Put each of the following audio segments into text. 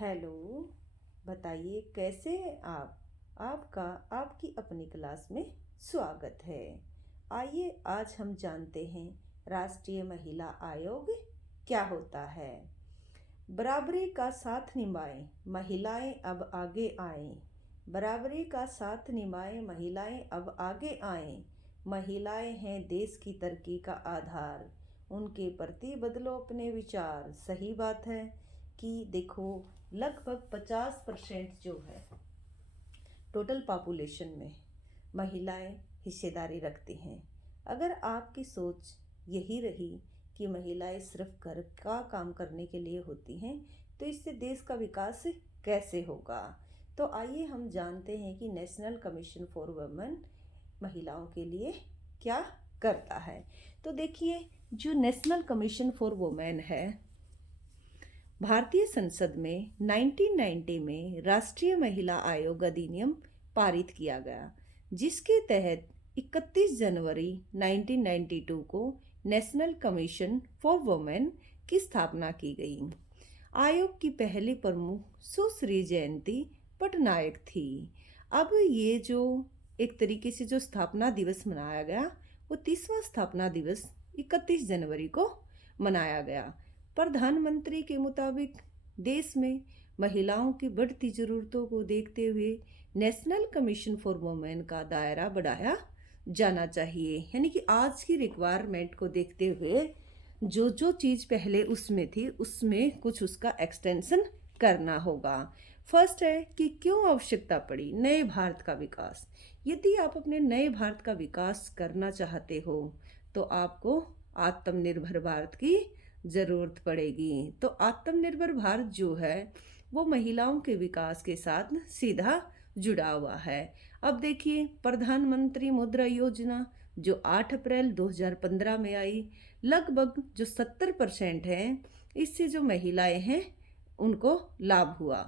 Hello. बताइए कैसे हैं आप। आपका आपकी अपनी क्लास में स्वागत है। आइए आज हम जानते हैं राष्ट्रीय महिला आयोग क्या होता है। बराबरी का साथ निभाएं, महिलाएं अब आगे आएं। बराबरी का साथ निभाएं, महिलाएं अब आगे आएं। महिलाएं हैं देश की तरक्की का आधार, उनके प्रति बदलो अपने विचार। सही बात है कि देखो, लगभग 50% जो है टोटल पॉपुलेशन में महिलाएं हिस्सेदारी रखती हैं। अगर आपकी सोच यही रही कि महिलाएं सिर्फ घर का काम करने के लिए होती हैं, तो इससे देश का विकास कैसे होगा। तो आइए हम जानते हैं कि नेशनल कमीशन फॉर वुमेन महिलाओं के लिए क्या करता है। तो देखिए, जो नेशनल कमीशन फॉर वुमेन है, भारतीय संसद में 1990 में राष्ट्रीय महिला आयोग अधिनियम पारित किया गया, जिसके तहत 31 जनवरी 1992 को नेशनल कमीशन फॉर वुमेन की स्थापना की गई। आयोग की पहली प्रमुख सुश्री जयंती पटनायक थी। अब ये जो एक तरीके से जो स्थापना दिवस मनाया गया, वो 30वां स्थापना दिवस 31 जनवरी को मनाया गया। प्रधानमंत्री के मुताबिक देश में महिलाओं की बढ़ती ज़रूरतों को देखते हुए नेशनल कमीशन फॉर वुमेन का दायरा बढ़ाया जाना चाहिए। यानी कि आज की रिक्वायरमेंट को देखते हुए जो जो चीज़ पहले उसमें थी, उसमें कुछ उसका एक्सटेंशन करना होगा। फर्स्ट है कि क्यों आवश्यकता पड़ी नए भारत का विकास। यदि आप अपने नए भारत का विकास करना चाहते हो तो आपको आत्मनिर्भर भारत की ज़रूरत पड़ेगी। तो आत्मनिर्भर भारत जो है वो महिलाओं के विकास के साथ सीधा जुड़ा हुआ है। अब देखिए, प्रधानमंत्री मुद्रा योजना जो 8 अप्रैल 2015 में आई, लगभग जो 70% हैं, इससे जो महिलाएं हैं उनको लाभ हुआ।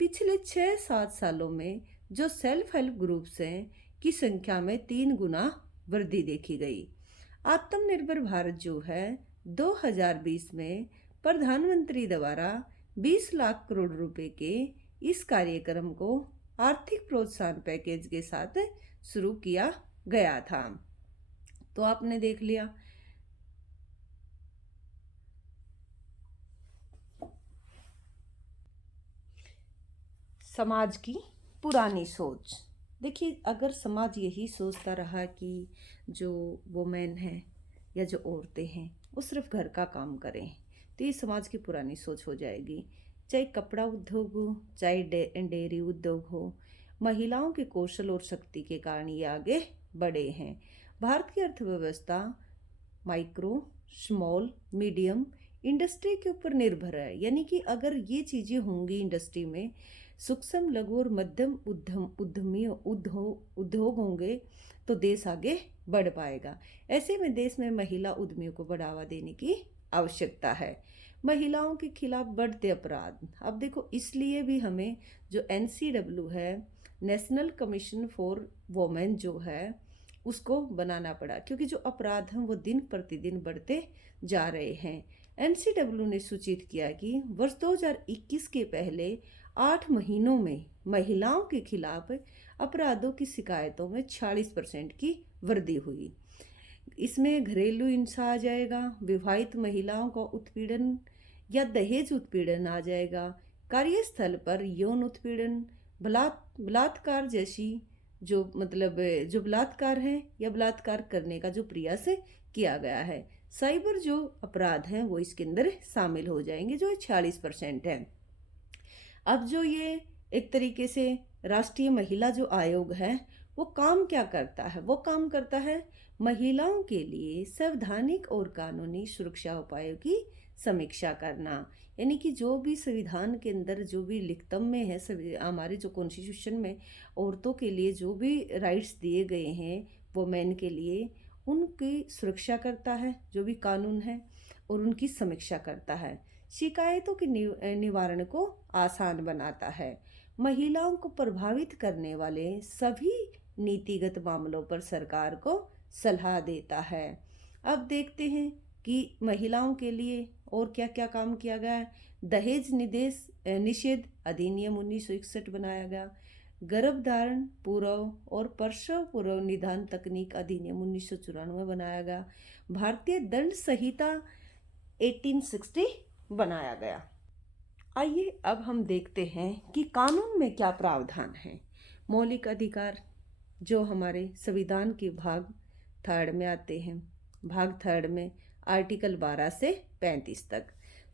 पिछले 6-7 सालों में जो सेल्फ हेल्प ग्रुप्स हैं की संख्या में 3 गुना वृद्धि देखी गई। आत्मनिर्भर भारत जो है 2020 में प्रधानमंत्री द्वारा 20 लाख करोड़ रुपए के इस कार्यक्रम को आर्थिक प्रोत्साहन पैकेज के साथ शुरू किया गया था। तो आपने देख लिया। समाज की पुरानी सोच। देखिए, अगर समाज यही सोचता रहा कि जो वुमेन है या जो औरतें हैं वो सिर्फ घर का काम करें, तो ये समाज की पुरानी सोच हो जाएगी। चाहे कपड़ा उद्योग हो, चाहे डेयरी उद्योग हो, महिलाओं के कौशल और शक्ति के कारण ये आगे बढ़े हैं। भारत की अर्थव्यवस्था माइक्रो, स्मॉल, मीडियम इंडस्ट्री के ऊपर निर्भर है। यानी कि अगर ये चीज़ें होंगी इंडस्ट्री में, सूक्ष्म लघु और मध्यम उद्योग होंगे, तो देश आगे बढ़ पाएगा। ऐसे में देश में महिला उद्यमियों को बढ़ावा देने की आवश्यकता है। महिलाओं के खिलाफ बढ़ते अपराध। अब देखो, इसलिए भी हमें जो NCW है, नेशनल कमीशन फॉर वुमेन जो है, उसको बनाना पड़ा, क्योंकि जो अपराध हैं वो दिन प्रतिदिन बढ़ते जा रहे हैं। NCW ने सूचित किया कि वर्ष 2021 के पहले 8 महीनों में महिलाओं के खिलाफ अपराधों की शिकायतों में 46% की वृद्धि हुई। इसमें घरेलू हिंसा आ जाएगा, विवाहित महिलाओं का उत्पीड़न या दहेज उत्पीड़न आ जाएगा, कार्यस्थल पर यौन उत्पीड़न, बलात्कार जैसी जो जो बलात्कार है या बलात्कार करने का जो प्रयास किया गया है, साइबर जो अपराध हैं वो इसके अंदर शामिल हो जाएंगे, जो 46% है। अब जो ये एक तरीके से राष्ट्रीय महिला जो आयोग है वो काम क्या करता है, वो काम करता है महिलाओं के लिए संवैधानिक और कानूनी सुरक्षा उपायों की समीक्षा करना। यानी कि जो भी संविधान के अंदर जो भी लिखतम में है, हमारे जो कॉन्स्टिट्यूशन में औरतों के लिए जो भी राइट्स दिए गए हैं वुमेन के लिए, उनकी सुरक्षा करता है जो भी कानून है, और उनकी समीक्षा करता है। शिकायतों के निवारण को आसान बनाता है। महिलाओं को प्रभावित करने वाले सभी नीतिगत मामलों पर सरकार को सलाह देता है। अब देखते हैं कि महिलाओं के लिए और क्या क्या काम किया गया है। दहेज निषेध अधिनियम 1961 बनाया गया। गर्भधारण पूर्व और प्रसव पूर्व निदान तकनीक अधिनियम 1994 बनाया गया। भारतीय दंड संहिता 1860 बनाया गया। आइए अब हम देखते हैं कि कानून में क्या प्रावधान है। मौलिक अधिकार जो हमारे संविधान के भाग 3 में आते हैं। भाग 3 में आर्टिकल 12 से 35 तक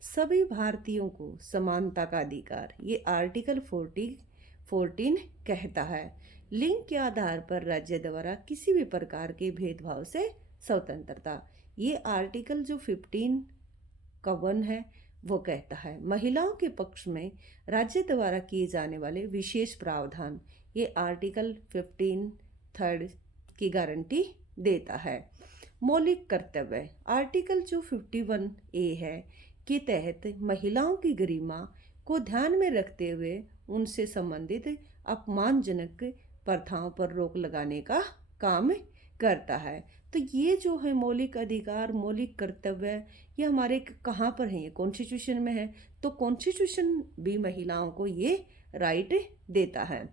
सभी भारतीयों को समानता का अधिकार, ये आर्टिकल 14 कहता है। लिंग के आधार पर राज्य द्वारा किसी भी प्रकार के भेदभाव से स्वतंत्रता, ये आर्टिकल जो 15 का 1 है वो कहता है। महिलाओं के पक्ष में राज्य द्वारा किए जाने वाले विशेष प्रावधान, ये आर्टिकल 15 3 की गारंटी देता है। मौलिक कर्तव्य, आर्टिकल जो 51A है के तहत महिलाओं की गरिमा को ध्यान में रखते हुए उनसे संबंधित अपमानजनक प्रथाओं पर रोक लगाने का काम करता है। तो ये जो है मौलिक अधिकार, मौलिक कर्तव्य, ये हमारे कहाँ पर है? ये कॉन्स्टिट्यूशन में है। तो कॉन्स्टिट्यूशन भी महिलाओं को ये राइट देता है।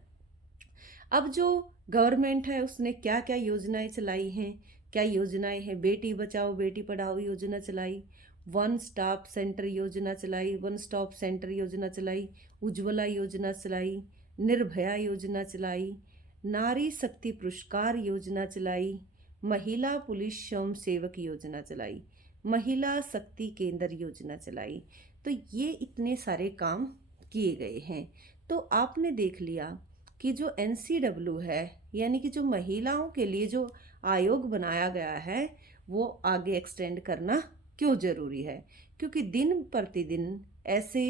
अब जो गवर्नमेंट है उसने क्या क्या योजनाएं चलाई हैं, क्या योजनाएं हैं? बेटी बचाओ बेटी पढ़ाओ योजना चलाई, वन स्टॉप सेंटर योजना चलाई, वन स्टॉप सेंटर योजना चलाई, उज्ज्वला योजना चलाई, निर्भया योजना चलाई, नारी शक्ति पुरस्कार योजना चलाई, महिला पुलिस स्वयं सेवक योजना चलाई, महिला शक्ति केंद्र योजना चलाई। तो ये इतने सारे काम किए गए हैं। तो आपने देख लिया कि जो NCW है, यानी कि जो महिलाओं के लिए जो आयोग बनाया गया है, वो आगे एक्सटेंड करना क्यों ज़रूरी है? क्योंकि दिन प्रतिदिन ऐसे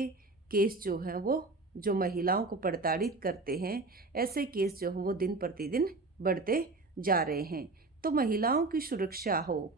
केस जो हैं वो जो महिलाओं को प्रताड़ित करते हैं, ऐसे केस जो हैं वो दिन प्रतिदिन बढ़ते जा रहे हैं। तो महिलाओं की सुरक्षा हो,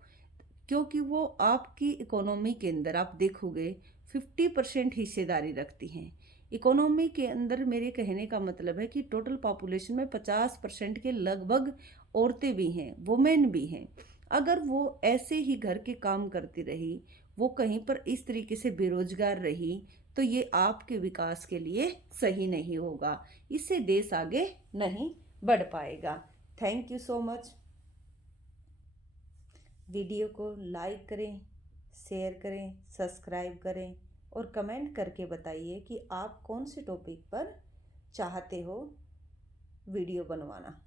क्योंकि वो आपकी इकोनॉमी के अंदर आप देखोगे 50% हिस्सेदारी रखती हैं। इकोनॉमी के अंदर मेरे कहने का मतलब है कि टोटल पॉपुलेशन में 50% के लगभग औरतें भी हैं, वुमेन भी हैं। अगर वो ऐसे ही घर के काम करती रही, वो कहीं पर इस तरीके से बेरोजगार रही, तो ये आपके विकास के लिए सही नहीं होगा, इससे देश आगे नहीं बढ़ पाएगा। Thank you so much. Video को लाइक करें, शेयर करें, सब्सक्राइब करें और कमेंट करके बताइए कि आप कौन से टॉपिक पर चाहते हो वीडियो बनवाना।